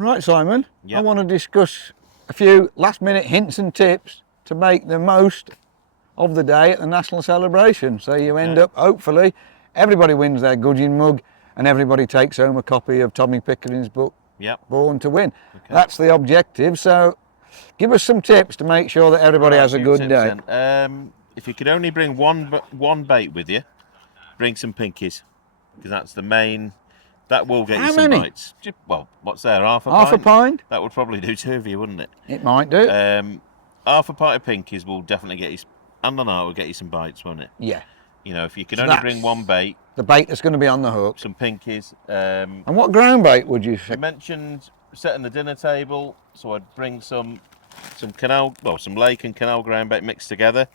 Right, Simon, Yep. I want to discuss a few last minute hints and tips to make the most of the day at the national celebration. So you end Okay. up, hopefully, everybody wins their gudgeon mug and everybody takes home a copy of Tommy Pickering's book, Yep. Born to Win. Okay. That's the objective. So give us some tips to make sure that everybody has a few good tips day. then. If you could only bring one bait with you, bring some pinkies, because that's the main. That will get How you some many? bites. Well, what's there? Half a Half a pint? pint? That would probably do 2 of you, wouldn't it? It might do. Half a pint of pinkies will definitely get you, and the night will get you some bites, won't it? Yeah. You know, if you can So only that's bring one bait, the bait that's going to be on the hook. some pinkies. And what ground bait would you You say? mentioned setting the dinner table, so I'd bring some lake and canal ground bait mixed together,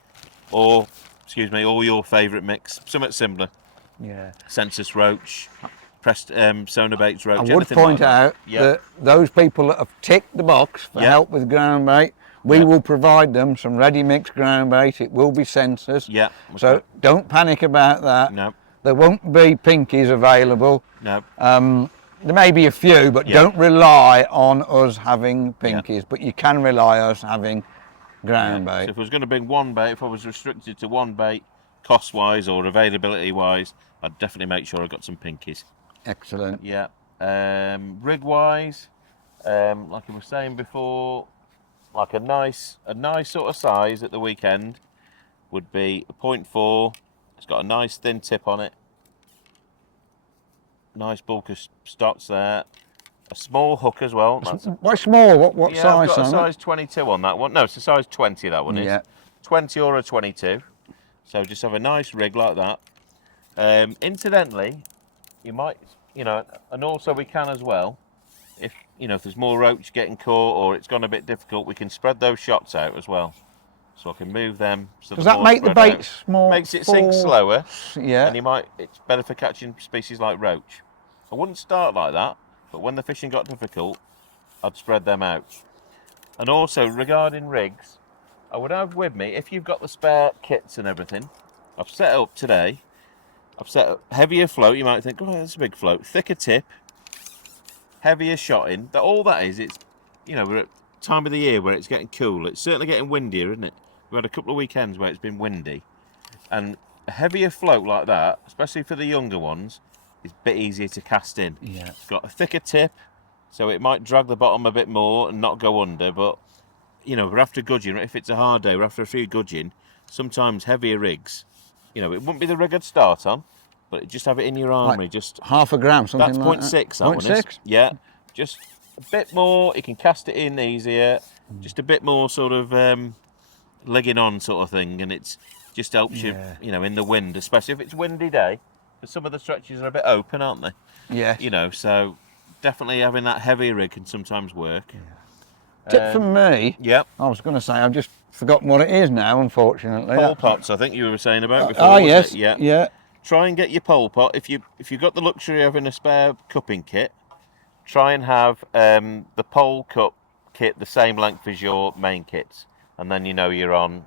or all your favourite mix, something similar. Yeah. Census roach, pressed Sona baits roach. I would point out Yep. that those people that have ticked the box for Yep. help with ground bait, we Yep. will provide them some ready mixed ground bait. It will be census. Yeah. Okay. So don't panic about that. No. There won't be pinkies available. No. There may be a few, but Yeah. don't rely on us having pinkies. But you can rely on us having ground So bait. if I was going to bring one bait, if I was restricted to one bait, cost-wise or availability-wise, I'd definitely make sure I got some pinkies. Excellent. Yeah. Rig-wise, like I was saying before, like a nice sort of size at the weekend would be a 0.4. It's got a nice thin tip on it. Nice bulk of stocks there. A small hook as well. Why small? What Yeah, size? I've got a Simon? size 22 on that one. No, it's a size 20 that one is. Yeah. 20 or a 22. So just have a nice rig like that. Incidentally, you might, and also we can as well, if there's more roach getting caught or it's gone a bit difficult, we can spread those shots out as well. So I can move them. So Does that make the bait small? Makes it sink slower. Yeah. And it's better for catching species like roach. I wouldn't start like that, but when the fishing got difficult, I'd spread them out. And also regarding rigs, I would have with me, if you've got the spare kits and everything, I've set up today. I've set up heavier float. You might think, oh, that's a big float. Thicker tip, heavier shotting. All that is, it's, we're at time of the year where it's getting cool. It's certainly getting windier, isn't it? We've had a couple of weekends where it's been windy. And a heavier float like that, especially for the younger ones, is a bit easier to cast in. Yeah. It's got a thicker tip, so it might drag the bottom a bit more and not go under, but we're after gudgeon. If it's a hard day, we're after a few gudgeon. Sometimes heavier rigs, it wouldn't be the rig I'd start on, but just have it in your armoury. Like just half a gram, something that's like 0.6. that. That one is. Yeah, just a bit more. You can cast it in easier. Just a bit more sort of legging on sort of thing, and it's just helps you, in the wind, especially if it's a windy day. Because some of the stretches are a bit open, aren't they? Yeah. So definitely having that heavy rig can sometimes work. Yeah. Tip from me. Yep. I was going to say, I've just forgotten what it is now, unfortunately. Pole pots, I think you were saying about before. Oh, yes. Yeah. Yeah. Try and get your pole pot. If you've got the luxury of having a spare cupping kit, try and have the pole cup kit the same length as your main kits, and then you're on,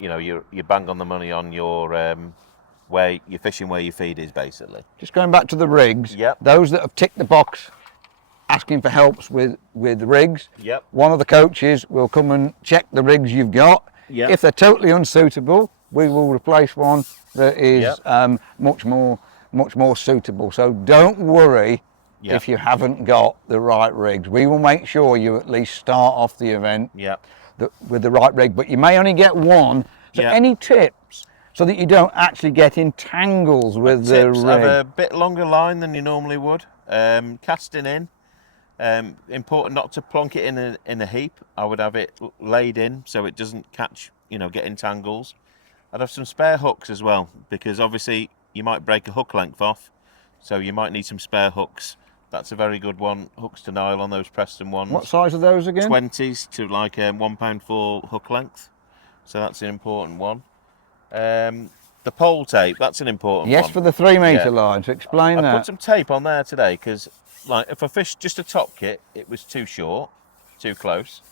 you're bang on the money on your where you're fishing, where your feed is, basically. Just going back to the rigs. Yep. Those that have ticked the box asking for helps with rigs. Yep. One of the coaches will come and check the rigs you've got. Yep. If they're totally unsuitable, we will replace one that is much more suitable. So don't worry if you haven't got the right rigs. We will make sure you at least start off the event with the right rig, but you may only get one. So any tips so that you don't actually get in tangles with the rig? Have a bit longer line than you normally would. Casting in. Important not to plonk it in a heap. I would have it laid in so it doesn't catch, get in tangles. I'd have some spare hooks as well, because obviously you might break a hook length off, so you might need some spare hooks. That's a very good one. Hooks to nylon, those Preston ones. What size are those again? 20s to like 1 pound for hook length. So that's an important one. The pole tape, that's an important one. Yes, for the 3 metre line. So explain that. I put some tape on there today because, like, if I fished just a top kit, it was too short, too close.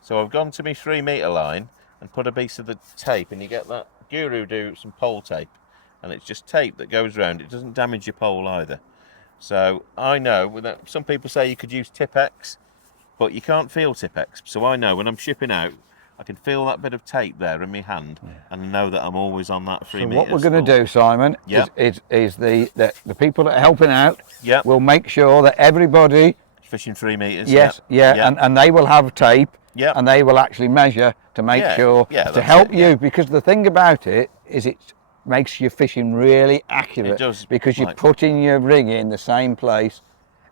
So I've gone to my 3 metre line and put a piece of the tape, and you get that Guru do some pole tape, and it's just tape that goes around. It doesn't damage your pole either. So I know that some people say you could use Tipp-Ex, but you can't feel Tipp-Ex. So I know when I'm shipping out, I can feel that bit of tape there in my hand and know that I'm always on that 3 metres. So what we're going to do, Simon, is the people that are helping out will make sure that everybody... Fishing 3 metres. And they will have tape and they will actually measure to make sure, to help you, because the thing about it is it makes your fishing really accurate. It does. Because you're putting your rig in the same place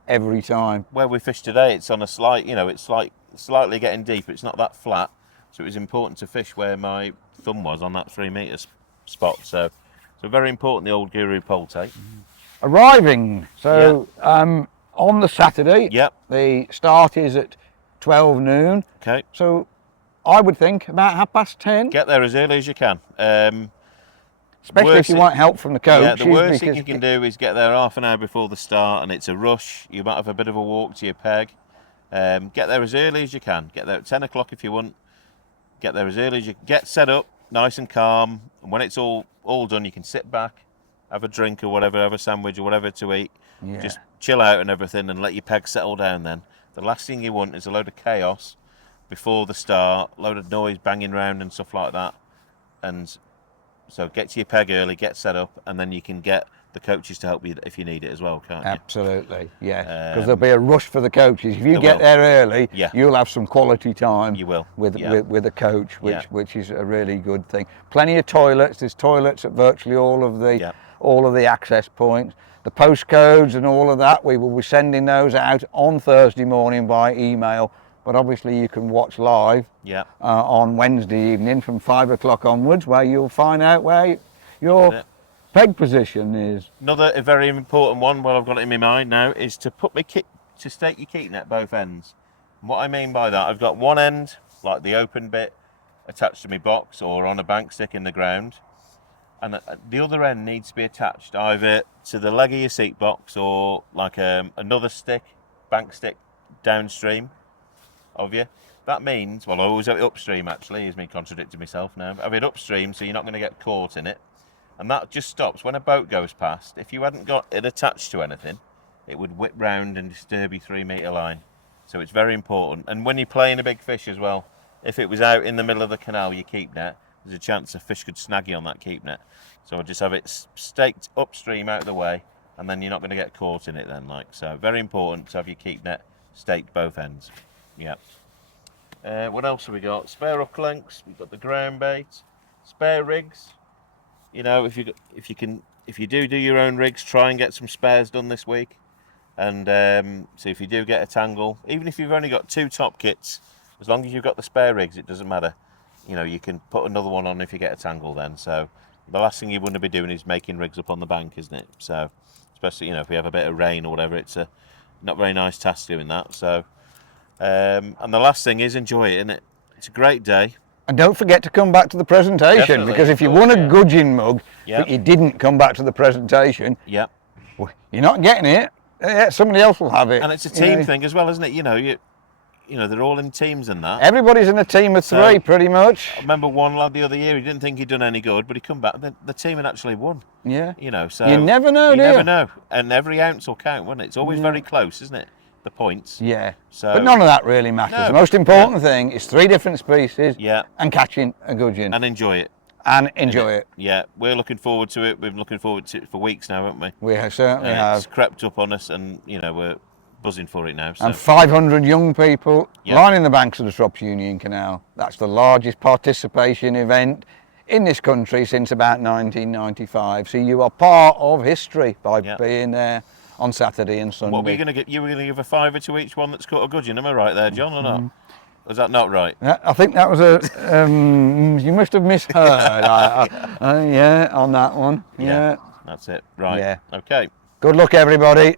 every time. Where we fished today, it's on a slight, it's like slightly getting deeper. It's not that flat. So it was important to fish where my thumb was on that 3 metre spot. So very important, the old Guru pole tape. Arriving. So on the Saturday, the start is at 12 noon. Okay. So I would think about 10:30. Get there as early as you can. Especially if you want help from the coach. Yeah, the worst thing you can do is get there half an hour before the start and it's a rush. You might have a bit of a walk to your peg. Get there as early as you can. Get there at 10 o'clock if you want. Get there as early as you get set up, nice and calm. And when it's all done, you can sit back, have a drink or whatever, have a sandwich or whatever to eat. Yeah. Just chill out and everything and let your peg settle down then. The last thing you want is a load of chaos before the start, load of noise banging around and stuff like that. And so get to your peg early, get set up, and then you can get the coaches to help you if you need it as well, can't you? Absolutely, yeah. Because there'll be a rush for the coaches. If you get there early, you'll have some quality time. You will. With a coach, which is a really good thing. Plenty of toilets. There's toilets at virtually all of the access points. The postcodes and all of that, we will be sending those out on Thursday morning by email. But obviously you can watch live on Wednesday evening from 5 o'clock onwards, where you'll find out where your peg position is. Another very important one, well, I've got it in my mind now, is to stake your keep net both ends. And what I mean by that, I've got one end, like the open bit, attached to my box or on a bank stick in the ground, and the other end needs to be attached either to the leg of your seat box or like another stick, bank stick downstream of you. That means, well, I always have it upstream actually, is me contradicting myself now. Have it upstream so you're not going to get caught in it. And that just stops when a boat goes past. If you hadn't got it attached to anything, it would whip round and disturb your 3 metre line. So it's very important. And when you're playing a big fish as well, if it was out in the middle of the canal, your keep net, there's a chance a fish could snag you on that keep net. So I just have it staked upstream out of the way, and then you're not going to get caught in it then. So very important to have your keep net staked both ends. Yeah. What else have we got? Spare hook lengths. We've got the ground bait, spare rigs. If you do your own rigs, try and get some spares done this week. And so if you do get a tangle, even if you've only got 2 top kits, as long as you've got the spare rigs, it doesn't matter. You can put another one on if you get a tangle then. So the last thing you want to be doing is making rigs up on the bank, isn't it? So especially if we have a bit of rain or whatever, it's a not very nice task doing that. So and the last thing is enjoy it, isn't it? It's a great day. And don't forget to come back to the presentation, because if you won a gudgeon mug, but you didn't come back to the presentation, you're not getting it. Somebody else will have it. And it's a team thing as well, isn't it? They're all in teams and that. Everybody's in a team of 3, pretty much. I remember one lad the other year, he didn't think he'd done any good, but he come back, the team had actually won. Yeah. So you never know, do you? You never know. And every ounce will count, won't it? It's always very close, isn't it? The points. Yeah. But none of that really matters. No. The most important thing is 3 different species and catching a gudgeon. And enjoy it. Yeah, we're looking forward to it. We've been looking forward to it for weeks now, haven't we? We certainly have. It's crept up on us, and we're buzzing for it now. So. And 500 young people lining the banks of the Throps Union Canal. That's the largest participation event in this country since about 1995. So you are part of history by being there on Saturday and Sunday. What were you going to get? You were going to give a £5 to each one that's caught a gudgeon. Am I right there, John, or not? Was that not right? I think that was you must have misheard. On that one. Yeah. That's it. Right. Yeah. Okay. Good luck, everybody.